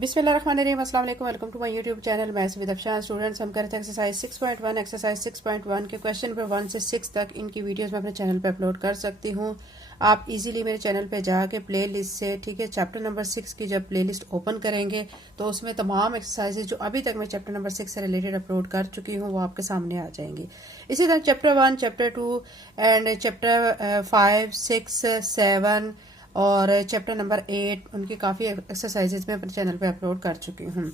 बिस्मिल्लाहिर्रहमानिर्रहीम, अस्सलाम वालेकुम, welcome to my YouTube channel. मैं सुविद अफशान। स्टूडेंट्स, हम करते हैं एक्सरसाइज 6.1। एक्सरसाइज 6.1 के क्वेश्चन नंबर 1 से 6 तक इनकी वीडियोस मैं अपने चैनल पे अपलोड कर सकती हूँ। आप इजीली मेरे चैनल पे जाके प्ले लिस्ट से, ठीक है, चैप्टर नंबर 6 की जब प्ले लिस्ट ओपन करेंगे तो उसमें तमाम एक्सरसाइजेज जो अभी तक मैं चैप्टर नंबर 6 से रिलेटेड अपलोड कर चुकी हूँ वो आपके सामने आ जाएंगी। इसी तरह चैप्टर 1, चैप्टर 2 एंड चैप्टर 5, 6, 7 और चैप्टर नंबर 8 उनकी काफ़ी एक्सरसाइजेज मैं अपने चैनल पे अपलोड कर चुकी हूँ।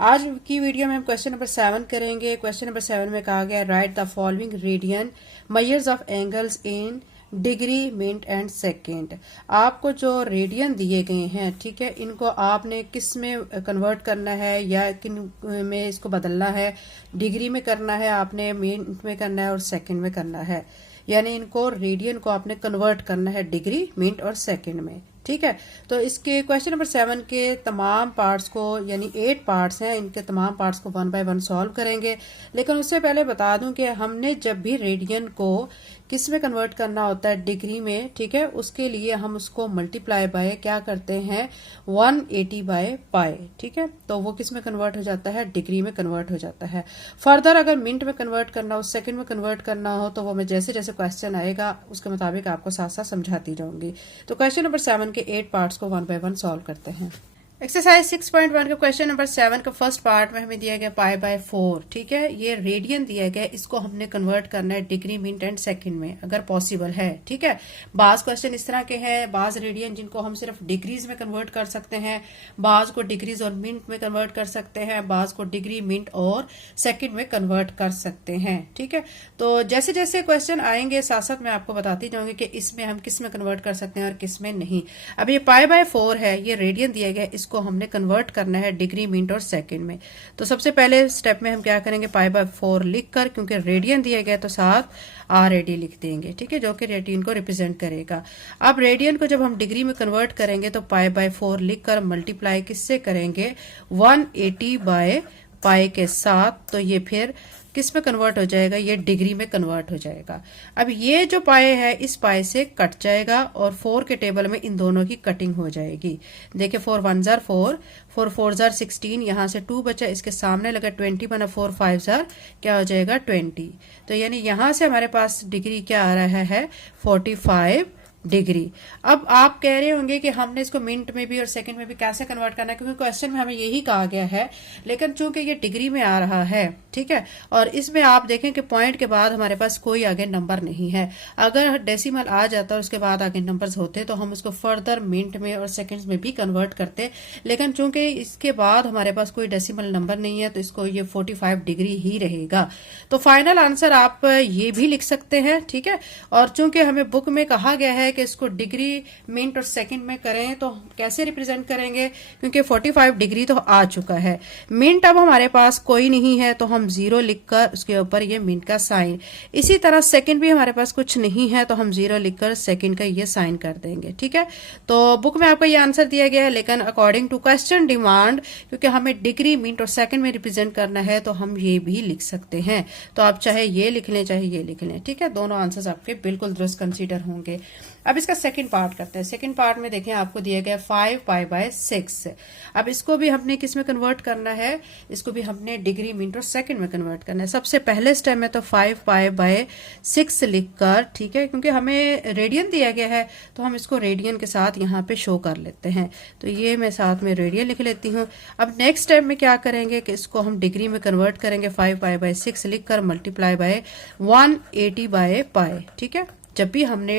आज की वीडियो में हम क्वेश्चन नंबर 7 करेंगे। क्वेश्चन नंबर 7 में कहा गया right the following radian measures of angles in degree, minute and second. आपको जो रेडियन दिए गए हैं, ठीक है, इनको आपने किस में कन्वर्ट करना है या किन में इसको बदलना है। डिग्री में करना है आपने, मिनट में करना है और सेकेंड में करना है। यानी इनको रेडियन को आपने कन्वर्ट करना है डिग्री, मिनट और सेकंड में, ठीक है। तो इसके क्वेश्चन नंबर 7 के तमाम पार्ट्स को, यानी 8 पार्ट्स हैं, इनके तमाम पार्ट्स को 1 बाय 1 सॉल्व करेंगे। लेकिन उससे पहले बता दूं कि हमने जब भी रेडियन को किस में कन्वर्ट करना होता है, डिग्री में, ठीक है, उसके लिए हम उसको मल्टीप्लाई बाय क्या करते हैं, 180 बाय पाई, ठीक है। तो वो किस में कन्वर्ट हो जाता है, डिग्री में कन्वर्ट हो जाता है। फर्दर अगर मिनट में कन्वर्ट करना हो, सेकंड में कन्वर्ट करना हो, तो वो मैं जैसे जैसे क्वेश्चन आएगा उसके मुताबिक आपको साथ साथ समझाती जाऊंगी। तो क्वेश्चन नंबर 7 के 8 पार्ट्स को 1 बाय 1 सॉल्व करते हैं। एक्सरसाइज 6.1 का क्वेश्चन नंबर 7 का फर्स्ट पार्ट में हमें दिया गया पाई बाय 4, ठीक है। ये रेडियन दिया गया, इसको हमने कन्वर्ट करना है डिग्री, मिनट एंड सेकंड में अगर पॉसिबल है, ठीक है। बाज क्वेश्चन इस तरह के हैं, बाज रेडियन जिनको हम सिर्फ डिग्रीज में कन्वर्ट कर सकते हैं, बाज को डिग्रीज और मिनट में कन्वर्ट कर सकते हैं, बाज को डिग्री, मिनट और सेकेंड में कन्वर्ट कर सकते हैं, ठीक है। तो जैसे जैसे क्वेश्चन आएंगे साथ साथ मैं आपको बताती जाऊंगी कि इसमें हम किस में कन्वर्ट कर सकते हैं और किस में नहीं। अब ये पाई बाय 4 है, ये रेडियन दिया गया, इसको हमने कन्वर्ट करना है डिग्री, मिनट और सेकंड में। तो सबसे पहले स्टेप में हम क्या करेंगे, पाई बाय 4 लिखकर, क्योंकि रेडियन दिया गया तो साथ आर एडी लिख देंगे, ठीक है, जो कि रेडियन को रिप्रेजेंट करेगा। अब रेडियन को जब हम डिग्री में कन्वर्ट करेंगे तो पाई बाय 4 लिखकर मल्टीप्लाई किससे करेंगे, 180 बाय पाई के साथ। तो ये फिर किस में कन्वर्ट हो जाएगा, ये डिग्री में कन्वर्ट हो जाएगा। अब ये जो पाए है इस पाए से कट जाएगा और 4 के टेबल में इन दोनों की कटिंग हो जाएगी। देखिए 4 1 जार 4, 4 4 जार 16, यहाँ से 2 बचा, इसके सामने लगा 20 बना, 4 5 जार क्या हो जाएगा 20। तो यानी यहाँ से हमारे पास डिग्री क्या आ रहा है, 45 डिग्री। अब आप कह रहे होंगे कि हमने इसको मिनट में भी और सेकंड में भी कैसे कन्वर्ट करना है, क्योंकि क्वेश्चन में हमें यही कहा गया है। लेकिन चूंकि ये डिग्री में आ रहा है, ठीक है, और इसमें आप देखें कि पॉइंट के बाद हमारे पास कोई आगे नंबर नहीं है। अगर डेसिमल आ जाता और उसके बाद आगे नंबर्स होते तो हम उसको फर्दर मिनट में और सेकंड्स में भी कन्वर्ट करते। लेकिन चूंकि इसके बाद हमारे पास कोई डेसिमल नंबर नहीं है तो इसको ये 45 डिग्री ही रहेगा। तो फाइनल आंसर आप ये भी लिख सकते हैं, ठीक है। और चूंकि हमें बुक में कहा गया है कि इसको डिग्री, मिनट और सेकंड में करें, तो कैसे रिप्रेजेंट करेंगे, क्योंकि 45 डिग्री तो आ चुका है। मिनट अब हमारे पास कोई नहीं है तो हम 0 लिखकर उसके ऊपर ये मिनट का साइन। इसी तरह सेकंड भी हमारे पास कुछ नहीं है तो हम 0 लिखकर सेकंड का ये साइन कर देंगे, ठीक है। तो बुक में आपको ये आंसर दिया गया है, लेकिन अकॉर्डिंग टू क्वेश्चन डिमांड, क्योंकि हमें डिग्री, मिनट और सेकंड में रिप्रेजेंट करना है तो हम ये भी लिख सकते हैं। तो आप चाहे ये लिख लें चाहे ये लिख लें, ठीक है, दोनों आंसर्स आपके बिल्कुल दुरुस्त कंसीडर होंगे। अब इसका सेकंड पार्ट करते हैं। सेकंड पार्ट में देखें आपको दिया गया 5 पाई बाय 6। अब इसको भी हमने किस में कन्वर्ट करना है, इसको भी हमने डिग्री, मिनट और सेकंड में कन्वर्ट करना है। सबसे पहले स्टेप में तो 5 पाई बाय 6 लिखकर, ठीक है, क्योंकि हमें रेडियन दिया गया है तो हम इसको रेडियन के साथ यहाँ पे शो कर लेते हैं। तो ये मैं साथ में रेडियन लिख लेती हूँ। अब नेक्स्ट स्टेप में क्या करेंगे कि इसको हम डिग्री में कन्वर्ट करेंगे, 5 पाई बाय 6 लिखकर मल्टीप्लाई बाय 180 बाय पाई, ठीक है। जब भी हमने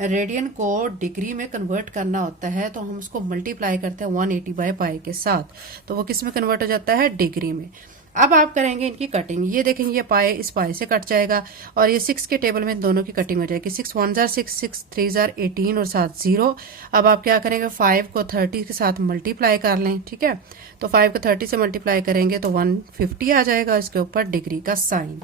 रेडियन को डिग्री में कन्वर्ट करना होता है तो हम उसको मल्टीप्लाई करते हैं 180 बाय पाई के साथ, तो वो किस में कन्वर्ट हो जाता है, डिग्री में। अब आप करेंगे इनकी कटिंग। ये देखेंगे ये पाए इस पाए से कट जाएगा और ये 6 के टेबल में दोनों की कटिंग हो जाएगी। 6 1 जार 6, 6 3 जार 18 और साथ 0। अब आप क्या करेंगे, 5 को 30 के साथ मल्टीप्लाई कर लें, ठीक है। तो 5 को 30 से मल्टीप्लाई करेंगे तो 150 आ जाएगा, इसके ऊपर डिग्री का साइन।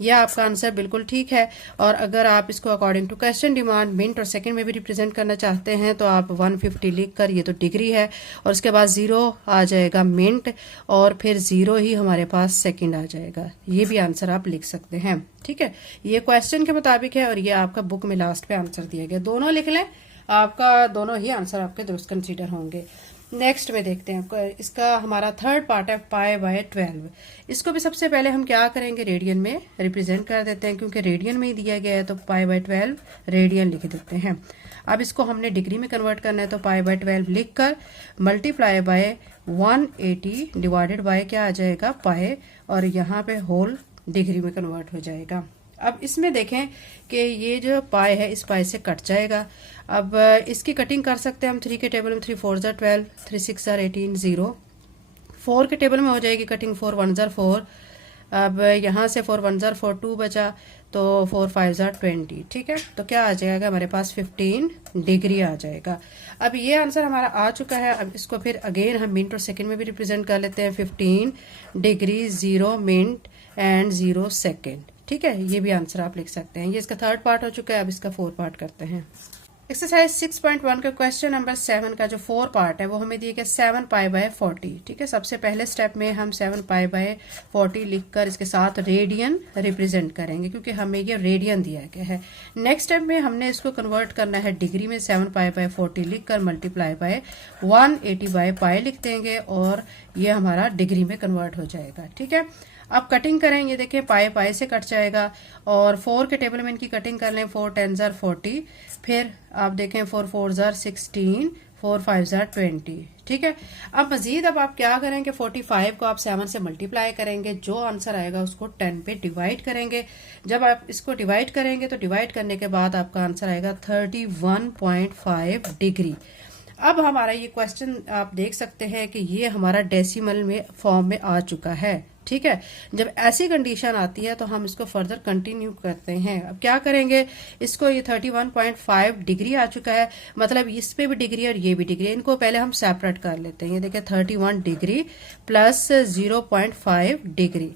यह आपका आंसर बिल्कुल ठीक है। और अगर आप इसको according to question demand minute और सेकंड में भी रिप्रेजेंट करना चाहते हैं तो आप 150 लिखकर, ये तो डिग्री है, और उसके बाद 0 आ जाएगा मिनट और फिर 0 ही हमारे पास सेकंड आ जाएगा। ये भी आंसर आप लिख सकते हैं, ठीक है। ये क्वेश्चन के मुताबिक है और ये आपका बुक में लास्ट पे आंसर दिया गया। दोनों लिख लें, आपका दोनों ही आंसर आपके दुरुस्त कंसीडर होंगे। नेक्स्ट में देखते हैं, इसका हमारा थर्ड पार्ट है पाई बाय 12। इसको भी सबसे पहले हम क्या करेंगे, रेडियन में रिप्रेजेंट कर देते हैं, क्योंकि रेडियन में ही दिया गया है तो पाई बाय 12 रेडियन लिख देते हैं। अब इसको हमने डिग्री में कन्वर्ट करना है, तो पाई बाय 12 लिख कर मल्टीप्लाई बाय 180 डिवाइडेड बाय क्या आ जाएगा, पाई, और यहाँ पे होल डिग्री में कन्वर्ट हो जाएगा। अब इसमें देखें कि ये जो पाई है इस पाई से कट जाएगा। अब इसकी कटिंग कर सकते हैं हम 3 के टेबल में, 3 4 12, 3 6 18, 0। 4 के टेबल में हो जाएगी कटिंग, 4 1 4। अब यहाँ से 4 1 4 2 बचा, तो 4 5 20। ठीक है, तो क्या आ जाएगा हमारे पास 15 डिग्री आ जाएगा। अब ये आंसर हमारा आ चुका है। अब इसको फिर अगेन हम मिनट और सेकंड में भी रिप्रेजेंट कर लेते हैं, 15 डिग्री 0 मिनट एंड 0 सेकेंड। ठीक है, ये भी आंसर आप लिख सकते हैं। ये इसका थर्ड पार्ट हो चुका है। अब इसका फोर्थ पार्ट करते हैं। एक्सरसाइज 6.1 का क्वेश्चन नंबर 7 का जो 4 पार्ट है वो हमें दिया गया 7 पाई बाय 40। ठीक है, सबसे पहले स्टेप में हम 7 पाई बाय 40 लिखकर इसके साथ रेडियन रिप्रेजेंट करेंगे, क्योंकि हमें ये रेडियन दिया गया है। नेक्स्ट स्टेप में हमने इसको कन्वर्ट करना है डिग्री में, 7 पाई बाय 40 लिखकर मल्टीप्लाई बाय 180 बाय पाई लिख देंगे और ये हमारा डिग्री में कन्वर्ट हो जाएगा। ठीक है, अब कटिंग करें, ये देखें पाई पाई से कट जाएगा, और 4 के टेबल में इनकी कटिंग कर लें, 4 10 40, फिर आप देखें 4 4 16, 4 5 20। ठीक है, अब मजीद अब आप क्या करेंगे, 45 को आप 7 से मल्टीप्लाई करेंगे, जो आंसर आएगा उसको 10 पे डिवाइड करेंगे। जब आप इसको डिवाइड करेंगे तो डिवाइड करने के बाद आपका आंसर आएगा 31.5 डिग्री। अब हमारा ये क्वेश्चन आप देख सकते हैं कि ये हमारा डेसिमल में फॉर्म में आ चुका है। ठीक है, जब ऐसी कंडीशन आती है तो हम इसको फर्दर कंटिन्यू करते हैं। अब क्या करेंगे, इसको ये 31.5 डिग्री आ चुका है, मतलब इस पे भी डिग्री और ये भी डिग्री, इनको पहले हम सेपरेट कर लेते हैं। ये देखिए 31 डिग्री प्लस 0.5 डिग्री।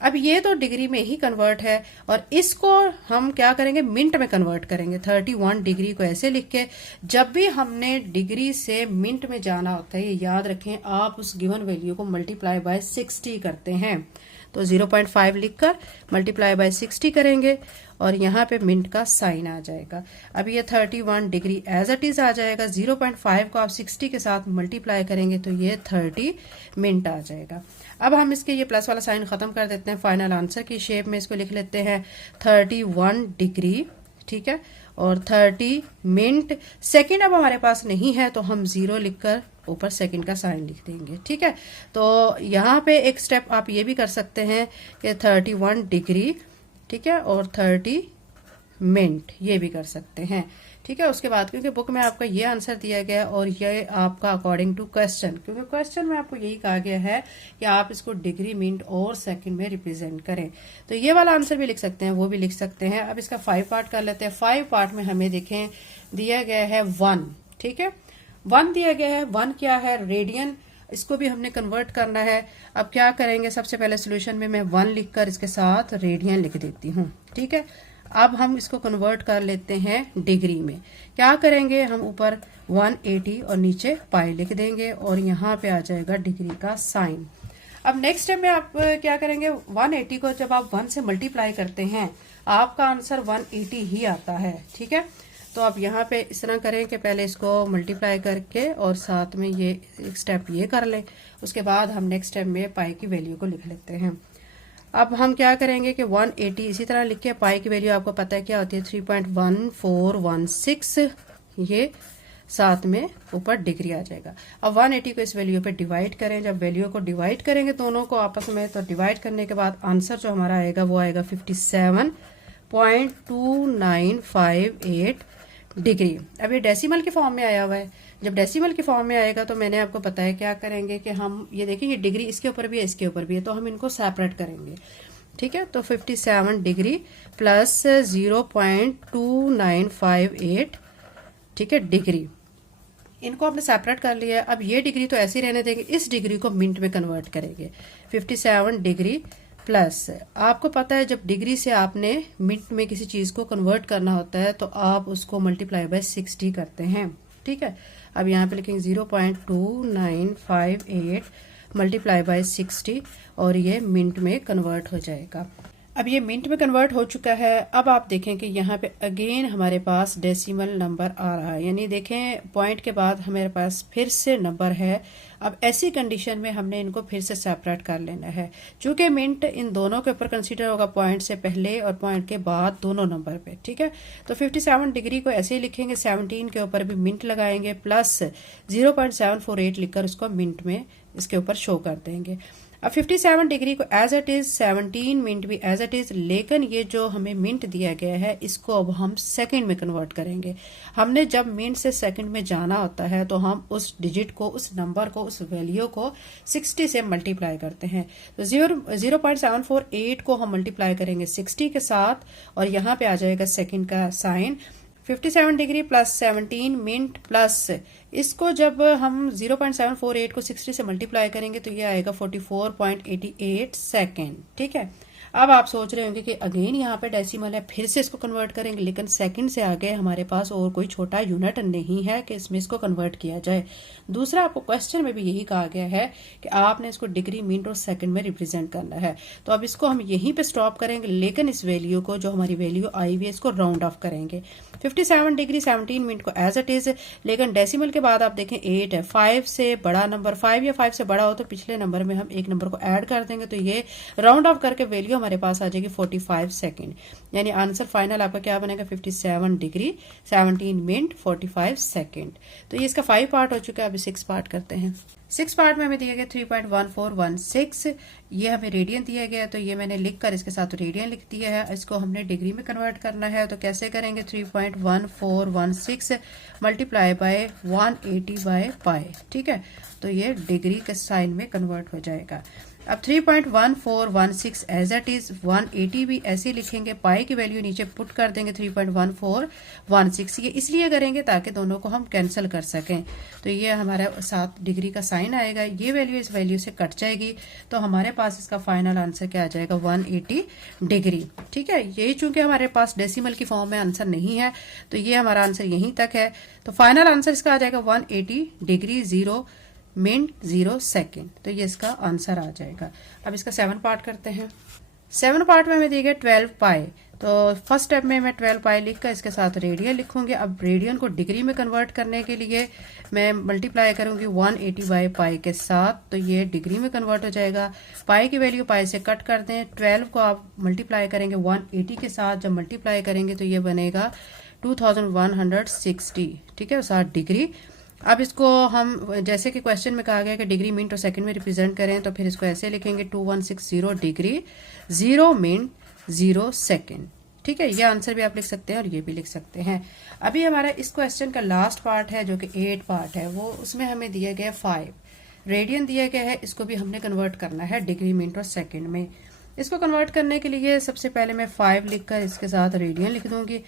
अब ये तो डिग्री में ही कन्वर्ट है, और इसको हम क्या करेंगे, मिनट में कन्वर्ट करेंगे। 31 डिग्री को ऐसे लिख के, जब भी हमने डिग्री से मिनट में जाना होता है, ये याद रखें, आप उस गिवन वैल्यू को मल्टीप्लाई बाय 60 करते हैं। तो 0.5 लिखकर मल्टीप्लाई बाय 60 करेंगे और यहाँ पे मिनट का साइन आ जाएगा। अब ये 31 डिग्री एज इट इज आ जाएगा। 0.5 को आप 60 के साथ मल्टीप्लाई करेंगे तो ये 30 मिनट आ जाएगा। अब हम इसके ये प्लस वाला साइन खत्म कर देते हैं, फाइनल आंसर की शेप में इसको लिख लेते हैं 31 डिग्री। ठीक है, और 30 मिनट। सेकेंड अब हमारे पास नहीं है तो हम 0 लिखकर ऊपर सेकंड का साइन लिख देंगे। ठीक है, तो यहाँ पे एक स्टेप आप ये भी कर सकते हैं कि 31 डिग्री, ठीक है, और 30 मिनट, ये भी कर सकते हैं। ठीक है, उसके बाद क्योंकि बुक में आपका ये आंसर दिया गया और ये आपका अकॉर्डिंग टू क्वेश्चन, क्योंकि क्वेश्चन में आपको यही कहा गया है कि आप इसको डिग्री, मिनट और सेकंड में रिप्रेजेंट करें, तो ये वाला आंसर भी लिख सकते हैं, वो भी लिख सकते हैं। अब इसका 5 पार्ट कर लेते हैं। 5 पार्ट में हमें देखें दिया गया है 1। ठीक है, 1 दिया गया है। 1 क्या है, रेडियन, इसको भी हमने कन्वर्ट करना है। अब क्या करेंगे, सबसे पहले सोल्यूशन में मैं 1 लिखकर इसके साथ रेडियन लिख देती हूँ। ठीक है, अब हम इसको कन्वर्ट कर लेते हैं डिग्री में। क्या करेंगे, हम ऊपर 180 और नीचे पाई लिख देंगे और यहाँ पे आ जाएगा डिग्री का साइन। अब नेक्स्ट स्टेप में आप क्या करेंगे, 180 को जब आप 1 से मल्टीप्लाई करते हैं आपका आंसर 180 ही आता है। ठीक है, तो आप यहाँ पे इस तरह करें कि पहले इसको मल्टीप्लाई करके और साथ में ये एक स्टेप ये कर लें, उसके बाद हम नेक्स्ट स्टेप में पाई की वैल्यू को लिख लेते हैं। अब हम क्या करेंगे कि 180 इसी तरह लिख के, पाई की वैल्यू आपको पता है क्या होती है, 3.1416, ये साथ में ऊपर डिग्री आ जाएगा। अब 180 को इस वैल्यू पे डिवाइड करें। जब वैल्यू को डिवाइड करेंगे दोनों को आपस में, तो डिवाइड करने के बाद आंसर जो हमारा आएगा वो आएगा 57.2958 डिग्री। अब ये डेसिमल के फॉर्म में आया हुआ है। जब डेसिमल के फॉर्म में आएगा तो मैंने आपको बताया क्या करेंगे कि हम ये देखेंगे डिग्री इसके ऊपर भी है, इसके ऊपर भी है, तो हम इनको सेपरेट करेंगे। ठीक है, तो 57 डिग्री प्लस 0.2958, ठीक है, डिग्री, इनको आपने सेपरेट कर लिया। अब ये डिग्री तो ऐसे ही रहने देंगे, इस डिग्री को मिनट में कन्वर्ट करेंगे। 57 डिग्री प्लस, आपको पता है जब डिग्री से आपने मिनट में किसी चीज को कन्वर्ट करना होता है तो आप उसको मल्टीप्लाई बाय 60 करते हैं। ठीक है, अब यहाँ पे लिखेंगे 0.2958 मल्टीप्लाई बाय 60 और ये मिनट में कन्वर्ट हो जाएगा। अब ये मिनट में कन्वर्ट हो चुका है। अब आप देखें कि यहाँ पे अगेन हमारे पास डेसिमल नंबर आ रहा है, यानी देखें पॉइंट के बाद हमारे पास फिर से नंबर है। अब ऐसी कंडीशन में हमने इनको फिर से सेपरेट कर लेना है, चूंकि मिनट इन दोनों के ऊपर कंसीडर होगा, पॉइंट से पहले और पॉइंट के बाद दोनों नंबर पे, ठीक है। तो 57 डिग्री को ऐसे ही लिखेंगे, 17 के ऊपर भी मिनट लगाएंगे प्लस 0.748 लिखकर उसको मिनट में इसके ऊपर शो कर देंगे। अब 57 डिग्री को एज इट इज, 17 मिनट भी एज इट इज, लेकिन ये जो हमें मिनट दिया गया है इसको अब हम सेकंड में कन्वर्ट करेंगे। हमने जब मिनट से सेकंड में जाना होता है तो हम उस डिजिट को, उस नंबर को, उस वैल्यू को 60 से मल्टीप्लाई करते हैं। तो 0.748 को हम मल्टीप्लाई करेंगे 60 के साथ और यहाँ पे आ जाएगा सेकंड का sine. 57 degree plus 17 minute plus इसको जब हम 0.748 को 60 से मल्टीप्लाई करेंगे तो ये आएगा 44.88 सेकेंड, ठीक है। अब आप सोच रहे होंगे कि अगेन यहाँ पे डेसिमल है, फिर से इसको कन्वर्ट करेंगे, लेकिन सेकंड से आगे हमारे पास और कोई छोटा यूनिट नहीं है कि इसमें इसको कन्वर्ट किया जाए। दूसरा, आपको क्वेश्चन में भी यही कहा गया है कि आपने इसको डिग्री, मिनट और सेकंड में रिप्रेजेंट करना है। तो अब इसको हम यहीं पे स्टॉप करेंगे, लेकिन इस वैल्यू को, जो हमारी वैल्यू आई हुई है, इसको राउंड ऑफ करेंगे। 57 डिग्री 17 मिनट को एज इट इज, लेकिन डेसिमल के बाद आप देखें 8 है, 5 से बड़ा नंबर, 5 या 5 से बड़ा हो तो पिछले नंबर में हम एक नंबर को ऐड कर देंगे, तो ये राउंड ऑफ करके वैल्यू हमारे पास आ जाएगी 45 सेकंड। यानी आंसर फाइनल आपका क्या बनेगा, 57 डिग्री 17 मिनट 45 सेकंड। तो ये इसका 5 पार्ट हो चुका है। अभी 6 पार्ट करते हैं। 6 पार्ट में हमें दिया गया 3.1416, ये हमें रेडियन दिया गया, तो ये मैंने लिखकर इसके साथ रेडियन लिख दिया है। इसको हमने डिग्री में कन्वर्ट करना है, तो कैसे करेंगे, 3.1416 मल्टीप्लाई बाय 180 बाय पाई, ठीक है। तो ये डिग्री के साइन में कन्वर्ट हो जाएगा। अब 3.1416 एज इट इज, 180 भी ऐसे लिखेंगे, पाई की वैल्यू नीचे पुट कर देंगे 3.1416। ये इसलिए करेंगे ताकि दोनों को हम कैंसिल कर सकें। तो ये हमारा 7 डिग्री का साइन आएगा, ये वैल्यू इस वैल्यू से कट जाएगी, तो हमारे पास इसका फाइनल आंसर क्या आ जाएगा, 180 डिग्री, ठीक है। यही चूंकि हमारे पास डेसिमल की फॉर्म में आंसर नहीं है, तो ये हमारा आंसर यहीं तक है। तो फाइनल आंसर इसका आ जाएगा 180 डिग्री 0 मिनट 0 सेकेंड। तो ये इसका आंसर आ जाएगा। अब इसका 7 पार्ट करते हैं। 7 पार्ट में हमें दिया गया 12 पाई। तो फर्स्ट स्टेप में मैं 12 पाई लिखकर इसके साथ रेडियन लिखूंगी। अब रेडियन को डिग्री में कन्वर्ट करने के लिए मैं मल्टीप्लाई करूंगी 180 बाई पाई के साथ, तो ये डिग्री में कन्वर्ट हो जाएगा। पाई की वैल्यू पाई से कट कर दें, 12 को आप मल्टीप्लाई करेंगे 180 के साथ, जब मल्टीप्लाई करेंगे तो ये बनेगा 2160, ठीक है, 60 डिग्री। अब इसको हम, जैसे कि क्वेश्चन में कहा गया कि डिग्री, मिनट और सेकंड में रिप्रेजेंट करें, तो फिर इसको ऐसे लिखेंगे 2160 डिग्री 0 मिनट 0 सेकेंड, ठीक है। ये आंसर भी आप लिख सकते हैं और ये भी लिख सकते हैं। अभी हमारा इस क्वेश्चन का लास्ट पार्ट है जो कि 8 पार्ट है, वो उसमें हमें दिया गया 5 रेडियन दिया गया है। इसको भी हमने कन्वर्ट करना है डिग्री, मिनट और सेकेंड में। इसको कन्वर्ट करने के लिए सबसे पहले मैं 5 लिखकर इसके साथ रेडियन लिख दूंगी,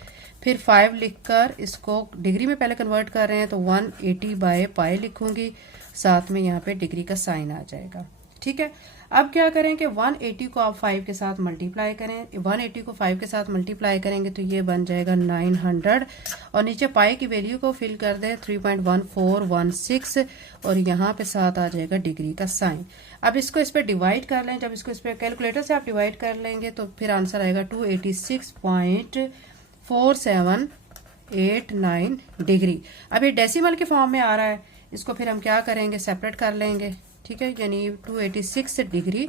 फिर 5 लिखकर इसको डिग्री में पहले कन्वर्ट कर रहे हैं तो 180 बाय पाई लिखूंगी, साथ में यहाँ पे डिग्री का साइन आ जाएगा, ठीक है। अब क्या करें कि 180 को आप 5 के साथ मल्टीप्लाई करें, 180 को 5 के साथ मल्टीप्लाई करेंगे तो ये बन जाएगा 900 और नीचे पाई की वैल्यू को फिल कर दें 3.1416 और यहाँ पे साथ आ जाएगा डिग्री का साइन। अब इसको इस पर डिवाइड कर लें, जब इसको इस पर कैलकुलेटर से आप डिवाइड कर लेंगे तो फिर आंसर आएगा 286.4789 डिग्री। अब ये डेसिमल के फॉर्म में आ रहा है, इसको फिर हम क्या करेंगे, सेपरेट कर लेंगे, ठीक है। यानी 286 डिग्री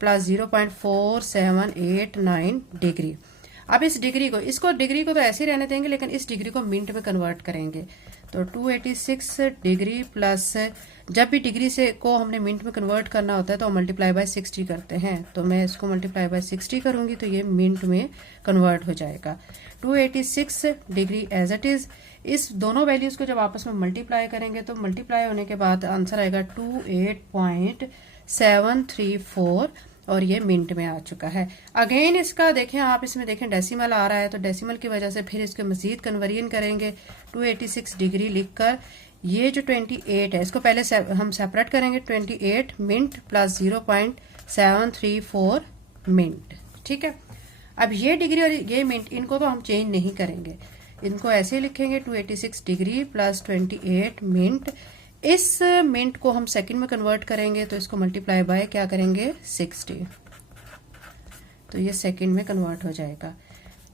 प्लस 0.4789 डिग्री। अब इस डिग्री को, इसको डिग्री को तो ऐसे ही रहने देंगे, लेकिन इस डिग्री को मिनट में कन्वर्ट करेंगे। तो 286 डिग्री प्लस, जब भी डिग्री से को हमने मिनट में कन्वर्ट करना होता है तो मल्टीप्लाई बाय 60 करते हैं, तो मैं इसको मल्टीप्लाई बाय 60 करूंगी तो ये मिनट में कन्वर्ट हो जाएगा। 286 डिग्री एज इट इज, इस दोनों वैल्यूज को जब आपस में मल्टीप्लाई करेंगे तो मल्टीप्लाई होने के बाद आंसर आएगा 28.734 और ये मिनट में आ चुका है। अगेन इसका देखें आप, इसमें देखें डेसिमल आ रहा है, तो डेसिमल की वजह से फिर इसके मजीद कन्वर्जन करेंगे 286 डिग्री लिखकर। ये जो 28 है इसको पहले हम सेपरेट करेंगे, 28 मिनट प्लस 0.734 मिनट, ठीक है। अब ये डिग्री और ये मिनट, इनको तो हम चेंज नहीं करेंगे, इनको ऐसे लिखेंगे 286 डिग्री प्लस 28 मिनट। इस मिनट को हम सेकंड में कन्वर्ट करेंगे तो इसको मल्टीप्लाई बाय क्या करेंगे, 60। तो ये सेकंड में कन्वर्ट हो जाएगा।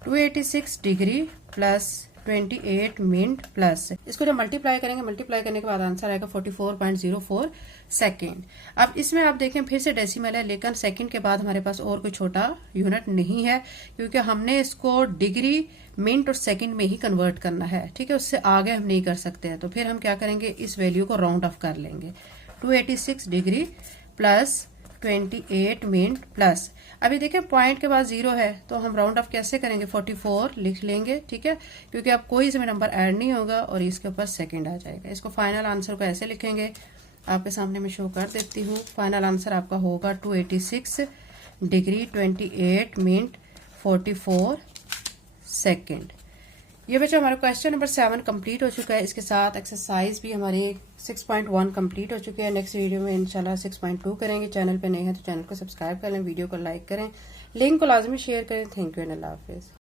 286 डिग्री प्लस 28 मिनट प्लस, इसको जब मल्टीप्लाई करेंगे, मल्टीप्लाई करने के बाद आंसर आएगा 44.04 सेकेंड। अब इसमें आप देखें फिर से डेसिमल है, लेकिन सेकंड के बाद हमारे पास और कोई छोटा यूनिट नहीं है, क्योंकि हमने इसको डिग्री, मिनट और सेकंड में ही कन्वर्ट करना है। ठीक है, उससे आगे हम नहीं कर सकते हैं। तो फिर हम क्या करेंगे, इस वैल्यू को राउंड ऑफ कर लेंगे। 286 डिग्री प्लस 28 मिनट प्लस, अभी देखें पॉइंट के बाद 0 है तो हम राउंड ऑफ कैसे करेंगे, 44 लिख लेंगे। ठीक है, क्योंकि अब कोई इसमें नंबर ऐड नहीं होगा और इसके ऊपर सेकंड आ जाएगा। इसको फाइनल आंसर को ऐसे लिखेंगे, आपके सामने मैं शो कर देती हूँ। फाइनल आंसर आपका होगा 286 डिग्री 28 मिनट 44 सेकेंड। ये बच्चों हमारा क्वेश्चन नंबर 7 कंप्लीट हो चुका है। इसके साथ एक्सरसाइज भी हमारी 6.1 कंप्लीट हो चुकी है। नेक्स्ट वीडियो में इंशाल्लाह 6.2 करेंगे। चैनल पे नए हैं तो चैनल को सब्सक्राइब कर लें, वीडियो को लाइक करें, लिंक को लाजमी शेयर करें। Thank you and Allah Hafiz.